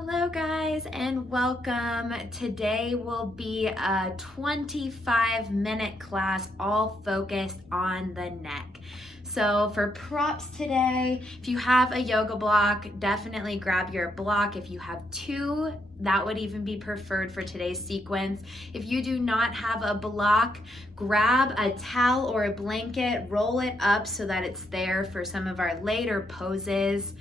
Hello guys and welcome. Today will be a 25-minute class all focused on the neck. So for props today, if you have a yoga block, definitely grab your block. If you have two, that would even be preferred for today's sequence. If you do not have a block, grab a towel or a blanket, roll it up so that it's there for some of our later poses.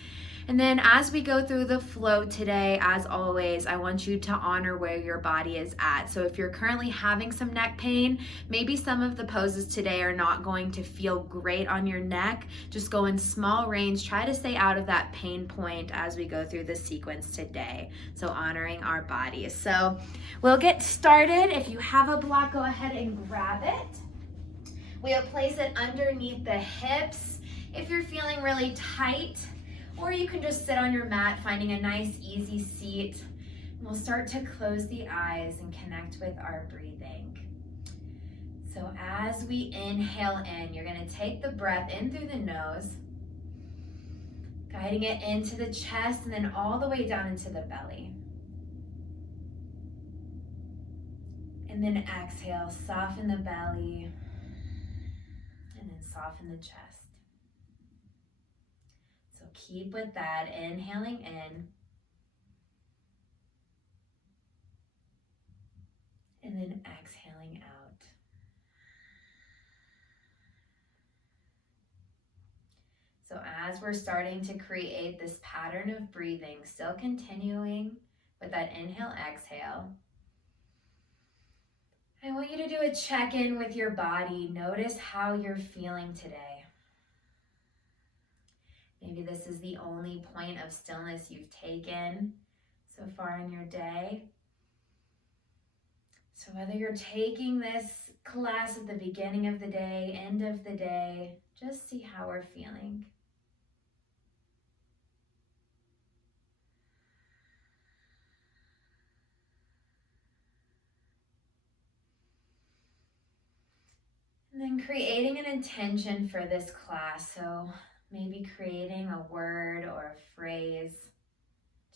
And then as we go through the flow today, as always, I want you to honor where your body is at. So if you're currently having some neck pain, maybe some of the poses today are not going to feel great on your neck. Just go in small range. Try to stay out of that pain point as we go through the sequence today. So honoring our bodies. So we'll get started. If you have a block, go ahead and grab it. We'll place it underneath the hips. If you're feeling really tight, or you can just sit on your mat, finding a nice, easy seat. We'll start to close the eyes and connect with our breathing. So as we inhale in, you're gonna take the breath in through the nose, guiding it into the chest and then all the way down into the belly. And then exhale, soften the belly, and then soften the chest. Keep with that, inhaling in, and then exhaling out. So as we're starting to create this pattern of breathing, still continuing with that inhale, exhale, I want you to do a check-in with your body. Notice how you're feeling today. Maybe this is the only point of stillness you've taken so far in your day. So whether you're taking this class at the beginning of the day, end of the day, just see how we're feeling. And then creating an intention for this class. So maybe creating a word or a phrase,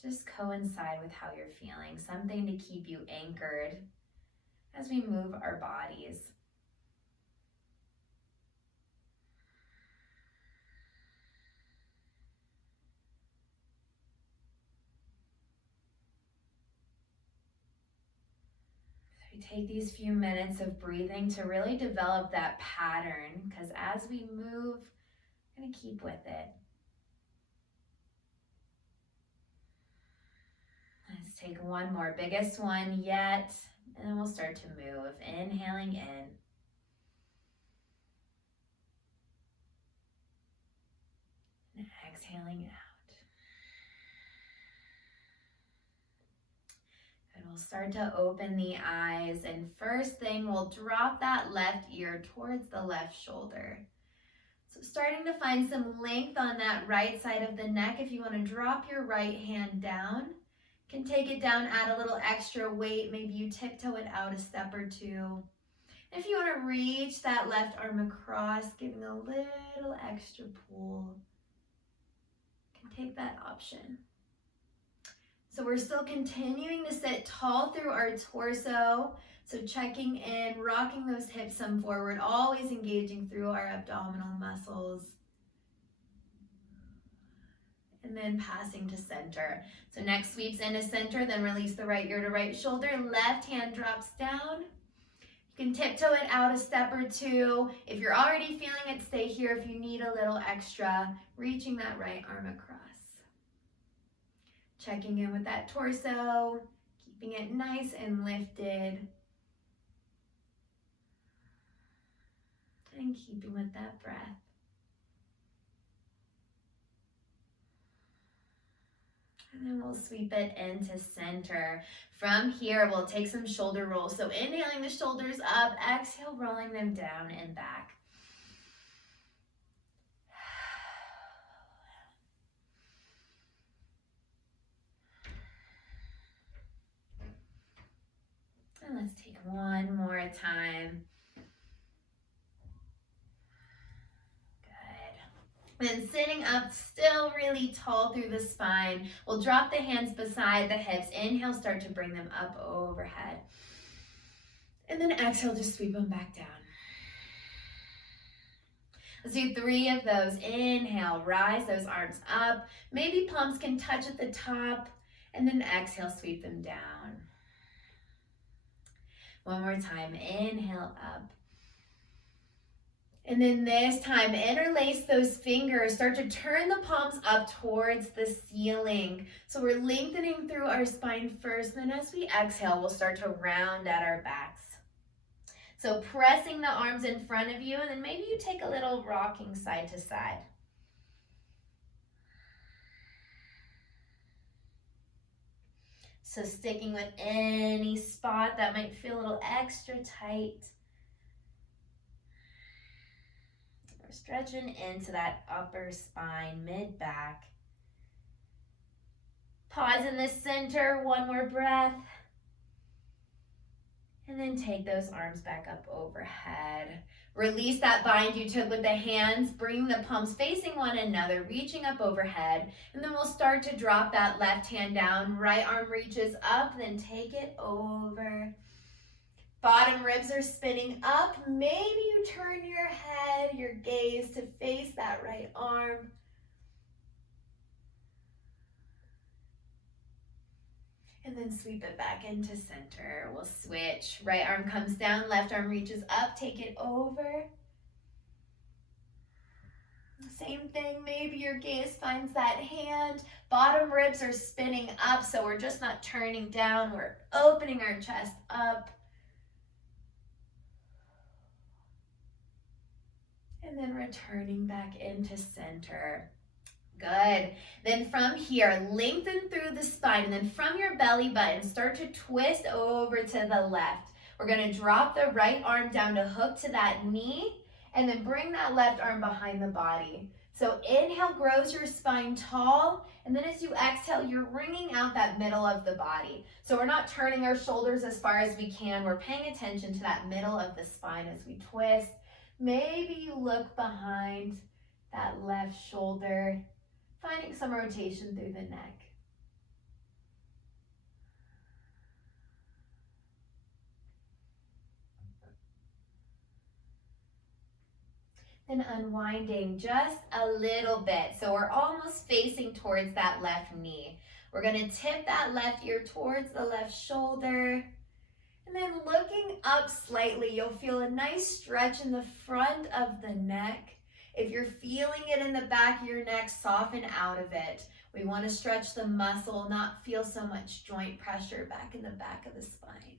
just coincide with how you're feeling, something to keep you anchored as we move our bodies. So we take these few minutes of breathing to really develop that pattern, because as we move, we're going to keep with it. Let's take one more, biggest one yet, and then we'll start to move. Inhaling in. And exhaling out. And we'll start to open the eyes, and first thing, we'll drop that left ear towards the left shoulder. So starting to find some length on that right side of the neck. If you want to drop your right hand down, can take it down, add a little extra weight. Maybe you tiptoe it out a step or two. If you want to reach that left arm across, giving a little extra pull, you can take that option. So we're still continuing to sit tall through our torso. So checking in, rocking those hips some forward, always engaging through our abdominal muscles. And then passing to center. So next sweeps into center, then release the right ear to right shoulder. Left hand drops down. You can tiptoe it out a step or two. If you're already feeling it, stay here. If you need a little extra, reaching that right arm across. Checking in with that torso, keeping it nice and lifted. And keeping with that breath. And then we'll sweep it into center. From here, we'll take some shoulder rolls. So inhaling the shoulders up, exhale, rolling them down and back. And let's take one more time. Then sitting up, still really tall through the spine. We'll drop the hands beside the hips. Inhale, start to bring them up overhead. And then exhale, just sweep them back down. Let's do 3 of those. Inhale, rise those arms up. Maybe palms can touch at the top. And then exhale, sweep them down. One more time. Inhale up. And then this time, interlace those fingers. Start to turn the palms up towards the ceiling. So we're lengthening through our spine first. Then as we exhale, we'll start to round at our backs. So pressing the arms in front of you, and then maybe you take a little rocking side to side. So sticking with any spot that might feel a little extra tight. We're stretching into that upper spine, mid-back. Pause in the center, one more breath. And then take those arms back up overhead. Release that bind you took with the hands. Bring the palms facing one another, reaching up overhead. And then we'll start to drop that left hand down. Right arm reaches up, then take it over. Bottom ribs are spinning up. Maybe you turn your head, your gaze to face that right arm. And then sweep it back into center. We'll switch. Right arm comes down, left arm reaches up, take it over. Same thing, maybe your gaze finds that hand. Bottom ribs are spinning up, so we're just not turning down, we're opening our chest up. And then returning back into center. Good. Then from here, lengthen through the spine. And then from your belly button, start to twist over to the left. We're going to drop the right arm down to hook to that knee. And then bring that left arm behind the body. So inhale, grows your spine tall. And then as you exhale, you're wringing out that middle of the body. So we're not turning our shoulders as far as we can. We're paying attention to that middle of the spine as we twist. Maybe you look behind that left shoulder, finding some rotation through the neck. Then unwinding just a little bit. So we're almost facing towards that left knee. We're going to tip that left ear towards the left shoulder. And then looking up slightly, you'll feel a nice stretch in the front of the neck. If you're feeling it in the back of your neck, soften out of it. We want to stretch the muscle, not feel so much joint pressure back in the back of the spine.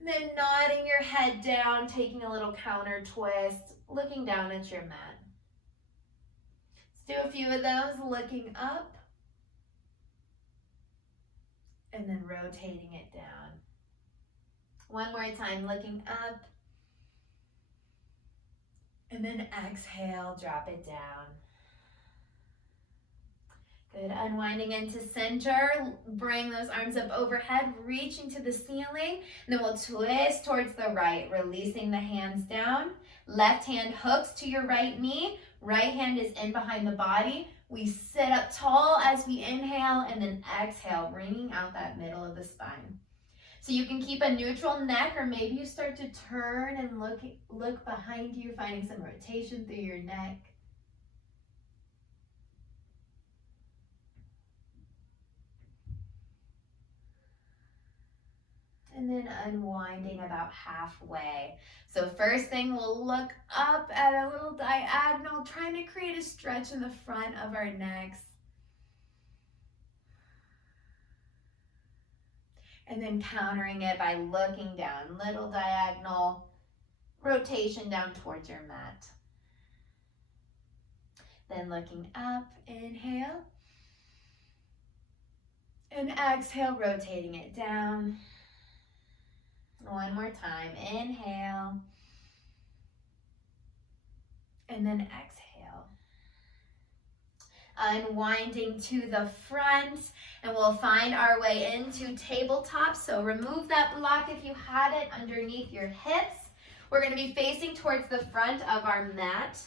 And then nodding your head down, taking a little counter twist, looking down at your mat. Let's do a few of those, looking up. And then rotating it down. One more time, looking up. And then exhale, drop it down. Good, unwinding into center. Bring those arms up overhead, reaching to the ceiling. And then we'll twist towards the right, releasing the hands down. Left hand hooks to your right knee. Right hand is in behind the body. We sit up tall as we inhale and then exhale, bringing out that middle of the spine. So you can keep a neutral neck, or maybe you start to turn and look behind you, finding some rotation through your neck. And then unwinding about halfway. So first thing, we'll look up at a little diagonal, trying to create a stretch in the front of our necks. And then countering it by looking down, little diagonal rotation down towards your mat. Then looking up, inhale. And exhale, rotating it down. One more time, inhale. And then exhale. Unwinding to the front, and we'll find our way into tabletop. So remove that block if you had it underneath your hips. We're going to be facing towards the front of our mat.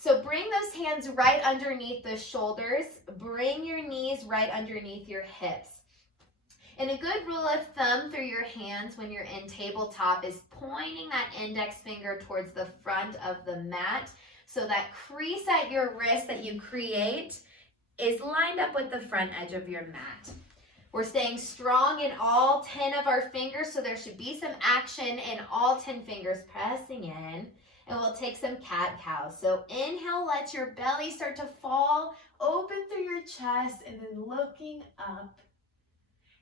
So bring those hands right underneath the shoulders. Bring your knees right underneath your hips. And a good rule of thumb for your hands when you're in tabletop is pointing that index finger towards the front of the mat, so that crease at your wrist that you create is lined up with the front edge of your mat. We're staying strong in all 10 of our fingers, so there should be some action in all 10 fingers pressing in. And we'll take some cat-cow. So inhale, let your belly start to fall, open through your chest, and then looking up.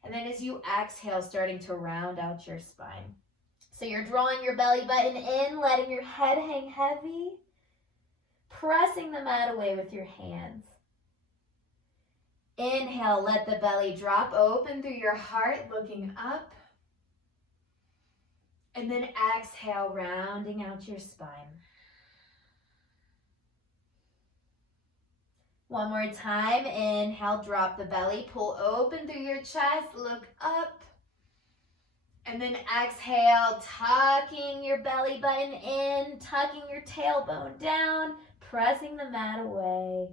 And then as you exhale, starting to round out your spine. So you're drawing your belly button in, letting your head hang heavy, pressing the mat away with your hands. Inhale, let the belly drop open through your heart, looking up. And then exhale, rounding out your spine. One more time. Inhale, drop the belly, pull open through your chest, look up. And then exhale, tucking your belly button in, tucking your tailbone down, pressing the mat away.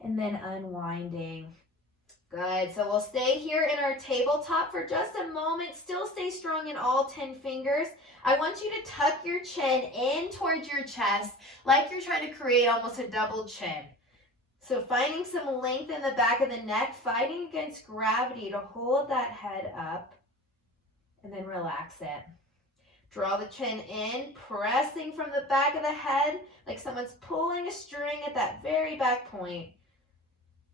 And then unwinding. Good. So we'll stay here in our tabletop for just a moment. Still stay strong in all 10 fingers. I want you to tuck your chin in towards your chest like you're trying to create almost a double chin. So finding some length in the back of the neck, fighting against gravity to hold that head up, and then relax it. Draw the chin in, pressing from the back of the head like someone's pulling a string at that very back point.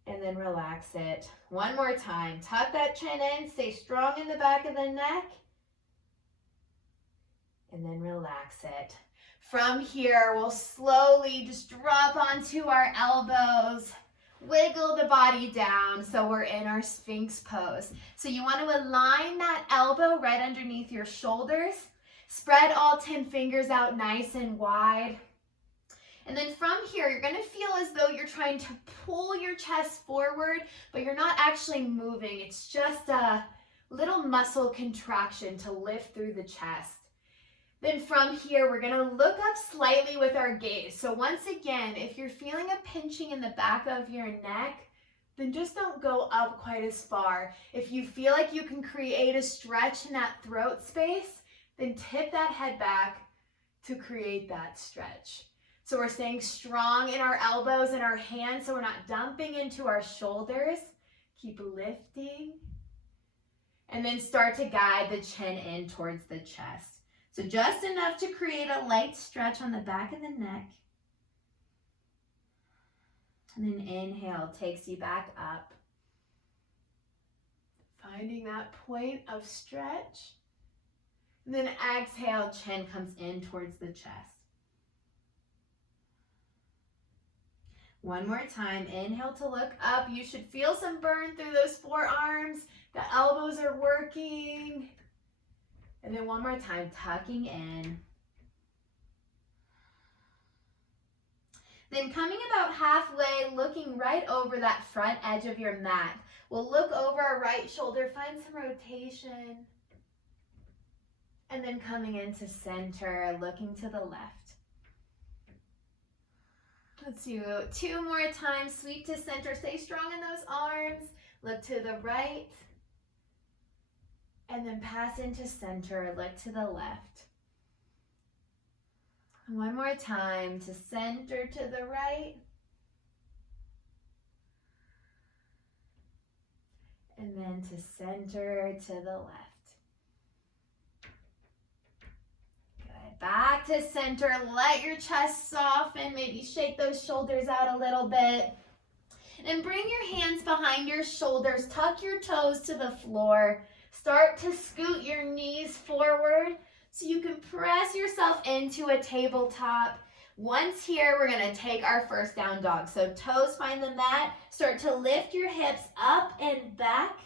And then relax it. One more time. Tuck that chin in. Stay strong in the back of the neck. And then relax it. From here, we'll slowly just drop onto our elbows. Wiggle the body down so we're in our Sphinx pose. So you want to align that elbow right underneath your shoulders. Spread all 10 fingers out nice and wide. And then from here, you're going to feel as though you're trying to pull your chest forward, but you're not actually moving. It's just a little muscle contraction to lift through the chest. Then from here, we're going to look up slightly with our gaze. So once again, if you're feeling a pinching in the back of your neck, then just don't go up quite as far. If you feel like you can create a stretch in that throat space, then tip that head back to create that stretch. So we're staying strong in our elbows and our hands so we're not dumping into our shoulders. Keep lifting. And then start to guide the chin in towards the chest. So just enough to create a light stretch on the back of the neck. And then inhale takes you back up. Finding that point of stretch. And then exhale, chin comes in towards the chest. One more time, inhale to look up. You should feel some burn through those forearms. The elbows are working. And then one more time, tucking in. Then coming about halfway, looking right over that front edge of your mat. We'll look over our right shoulder, find some rotation. And then coming into center, looking to the left. Let's do 2 more times. Sweep to center. Stay strong in those arms. Look to the right. And then pass into center. Look to the left. One more time. To center to the right. And then to center to the left. Back to center, let your chest soften, maybe shake those shoulders out a little bit. And bring your hands behind your shoulders, tuck your toes to the floor. Start to scoot your knees forward so you can press yourself into a tabletop. Once here, we're gonna take our first down dog. So toes find the mat, start to lift your hips up and back.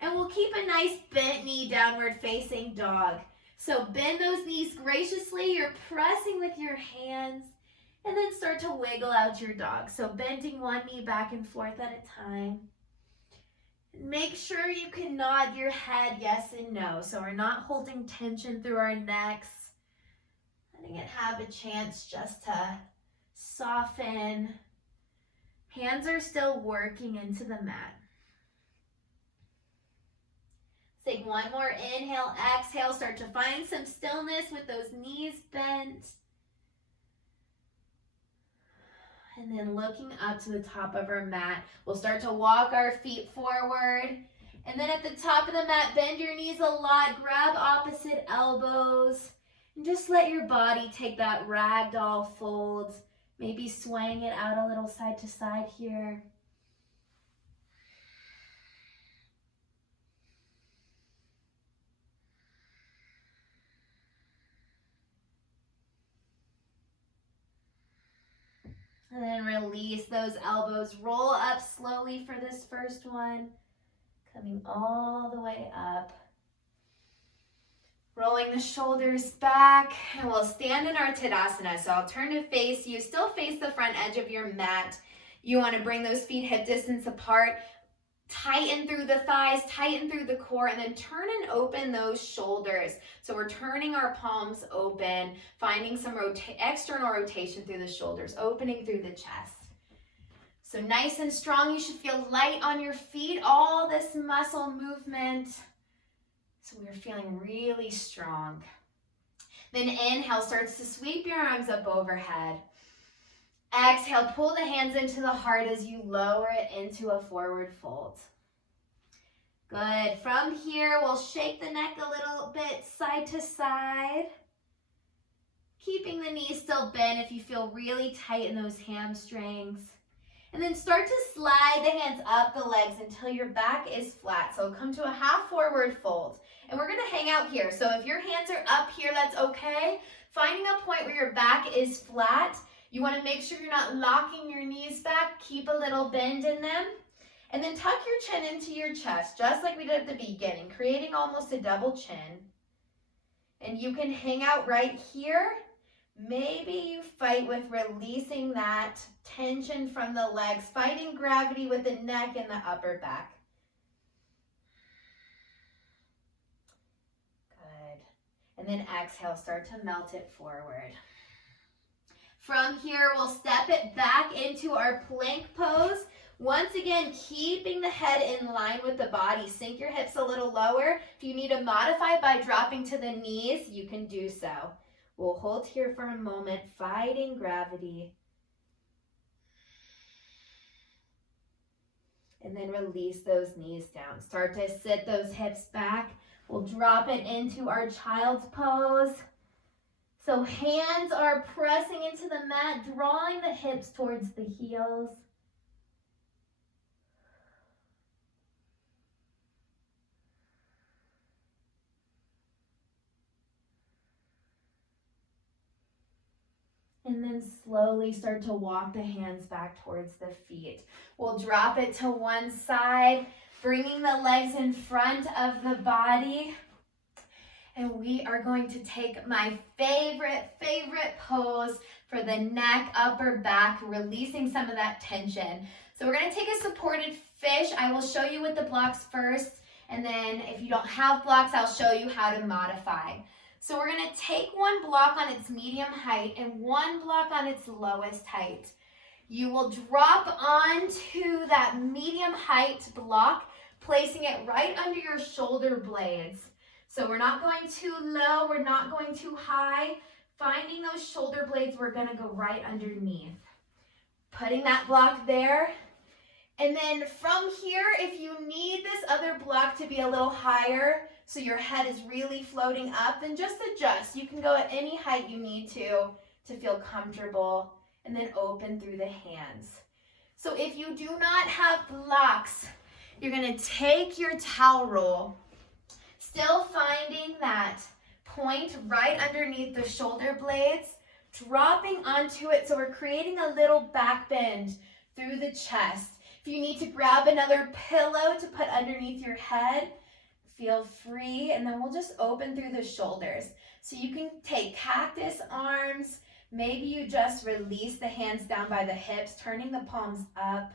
And we'll keep a nice bent knee, downward facing dog. So bend those knees graciously, you're pressing with your hands, and then start to wiggle out your dog. So bending one knee back and forth at a time. Make sure you can nod your head yes and no, so we're not holding tension through our necks. Letting it have a chance just to soften. Hands are still working into the mat. Take one more inhale, exhale, start to find some stillness with those knees bent. And then looking up to the top of our mat, we'll start to walk our feet forward. And then at the top of the mat, bend your knees a lot, grab opposite elbows, and just let your body take that ragdoll fold, maybe swaying it out a little side to side here. And then release those elbows. Roll up slowly for this first one. Coming all the way up. Rolling the shoulders back. And we'll stand in our Tadasana. So I'll turn to face you. Still face the front edge of your mat. You want to bring those feet hip distance apart. Tighten through the thighs, tighten through the core, and then turn and open those shoulders. So we're turning our palms open, finding some external rotation through the shoulders, opening through the chest. So nice and strong. You should feel light on your feet, all this muscle movement. So we're feeling really strong. Then inhale, starts to sweep your arms up overhead. Exhale, pull the hands into the heart as you lower it into a forward fold. Good. From here, we'll shake the neck a little bit side to side. Keeping the knees still bent if you feel really tight in those hamstrings. And then start to slide the hands up the legs until your back is flat. So come to a half forward fold. And we're going to hang out here. So if your hands are up here, that's okay. Finding a point where your back is flat. You want to make sure you're not locking your knees back. Keep a little bend in them. And then tuck your chin into your chest, just like we did at the beginning, creating almost a double chin. And you can hang out right here. Maybe you fight with releasing that tension from the legs, fighting gravity with the neck and the upper back. Good. And then exhale, start to melt it forward. From here, we'll step it back into our plank pose. Once again, keeping the head in line with the body. Sink your hips a little lower. If you need to modify by dropping to the knees, you can do so. We'll hold here for a moment, fighting gravity. And then release those knees down. Start to sit those hips back. We'll drop it into our child's pose. So hands are pressing into the mat, drawing the hips towards the heels. And then slowly start to walk the hands back towards the feet. We'll drop it to one side, bringing the legs in front of the body. And we are going to take my favorite pose for the neck, upper back, releasing some of that tension. So we're going to take a supported fish. I will show you with the blocks first. And then if you don't have blocks, I'll show you how to modify. So we're going to take one block on its medium height and one block on its lowest height. You will drop onto that medium height block, placing it right under your shoulder blades. So we're not going too low, we're not going too high. Finding those shoulder blades, we're going to go right underneath. Putting that block there. And then from here, if you need this other block to be a little higher, so your head is really floating up, then just adjust. You can go at any height you need to feel comfortable, and then open through the hands. So if you do not have blocks, you're going to take your towel roll, still finding that point right underneath the shoulder blades, dropping onto it. So we're creating a little back bend through the chest. If you need to grab another pillow to put underneath your head, feel free. And then we'll just open through the shoulders. So you can take cactus arms. Maybe you just release the hands down by the hips, turning the palms up.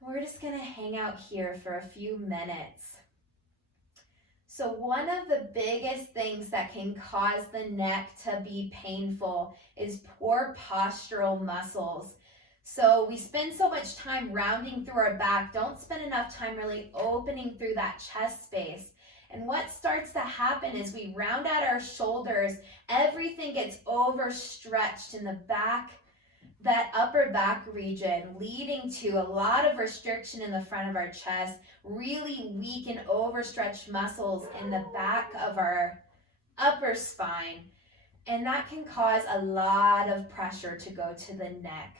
We're just going to hang out here for a few minutes. So one of the biggest things that can cause the neck to be painful is poor postural muscles. So we spend so much time rounding through our back, don't spend enough time really opening through that chest space. And what starts to happen is we round out our shoulders, everything gets overstretched in the back, that upper back region, leading to a lot of restriction in the front of our chest, really weak and overstretched muscles in the back of our upper spine. And that can cause a lot of pressure to go to the neck.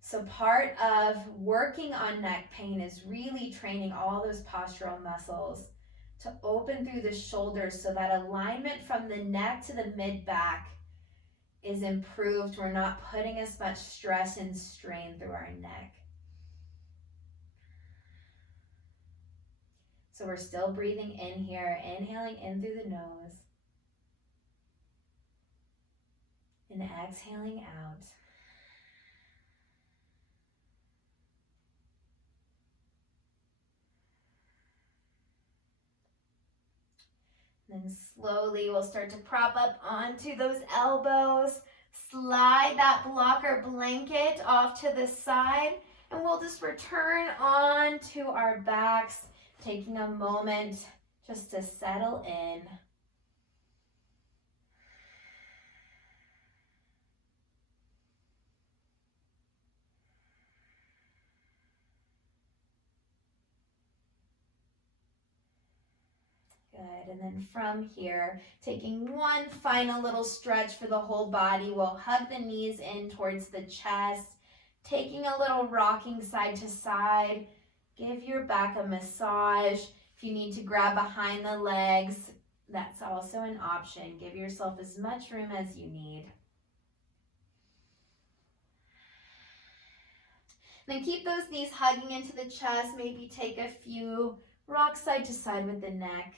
So part of working on neck pain is really training all those postural muscles to open through the shoulders so that alignment from the neck to the mid-back is improved. We're not putting as much stress and strain through our neck. So we're still breathing in here, inhaling in through the nose, and exhaling out. Then slowly we'll start to prop up onto those elbows, slide that blocker blanket off to the side, and we'll just return on to our backs, taking a moment just to settle in. Good, and then from here, taking one final little stretch for the whole body, we'll hug the knees in towards the chest, taking a little rocking side to side. Give your back a massage. If you need to grab behind the legs, that's also an option. Give yourself as much room as you need. Then keep those knees hugging into the chest. Maybe take a few rocks side to side with the neck.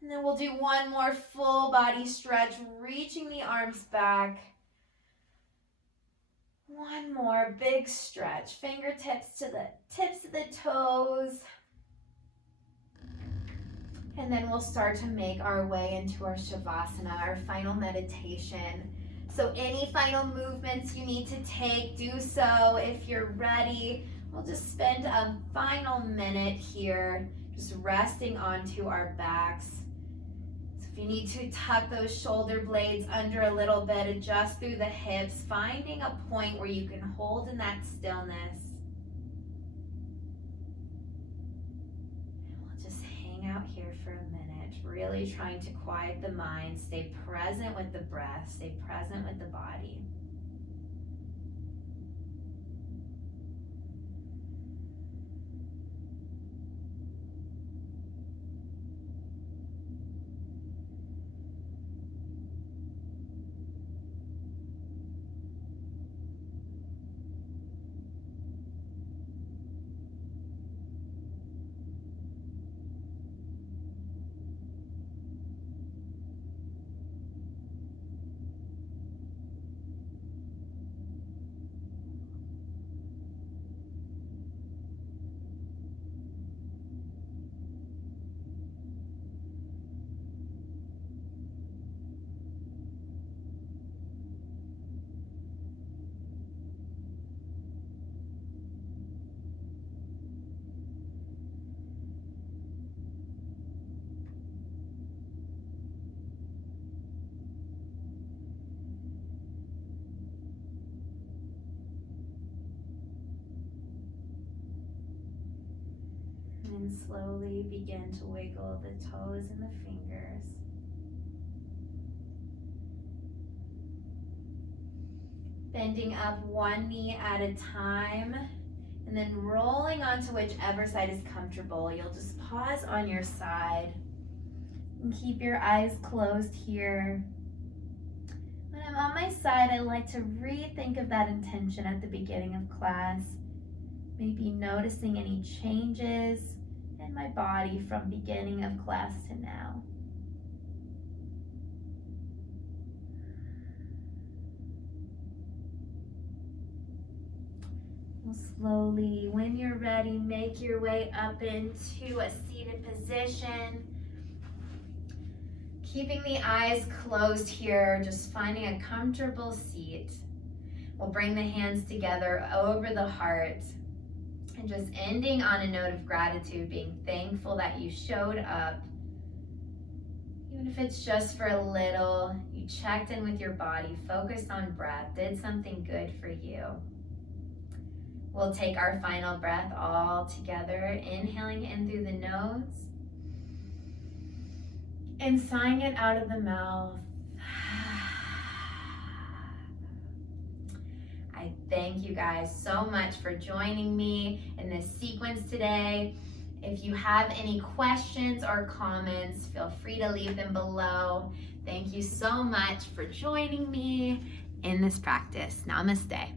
And then we'll do one more full body stretch, reaching the arms back. One more big stretch, fingertips to the tips of the toes. And then we'll start to make our way into our Shavasana, our final meditation. So any final movements you need to take, do so if you're ready. We'll just spend a final minute here, just resting onto our backs. If you need to tuck those shoulder blades under a little bit, adjust through the hips, finding a point where you can hold in that stillness. And we'll just hang out here for a minute, really trying to quiet the mind, stay present with the breath, stay present with the body. And slowly begin to wiggle the toes and the fingers. Bending up one knee at a time, and then rolling onto whichever side is comfortable. You'll just pause on your side and keep your eyes closed here. When I'm on my side, I like to rethink of that intention at the beginning of class. Maybe noticing any changes in my body from beginning of class to now. We'll slowly, when you're ready, make your way up into a seated position. Keeping the eyes closed here, just finding a comfortable seat. We'll bring the hands together over the heart and just ending on a note of gratitude, being thankful that you showed up. Even if it's just for a little, you checked in with your body, focused on breath, did something good for you. We'll take our final breath all together, inhaling in through the nose and sighing it out of the mouth. I thank you guys so much for joining me in this sequence today. If you have any questions or comments, feel free to leave them below. Thank you so much for joining me in this practice. Namaste.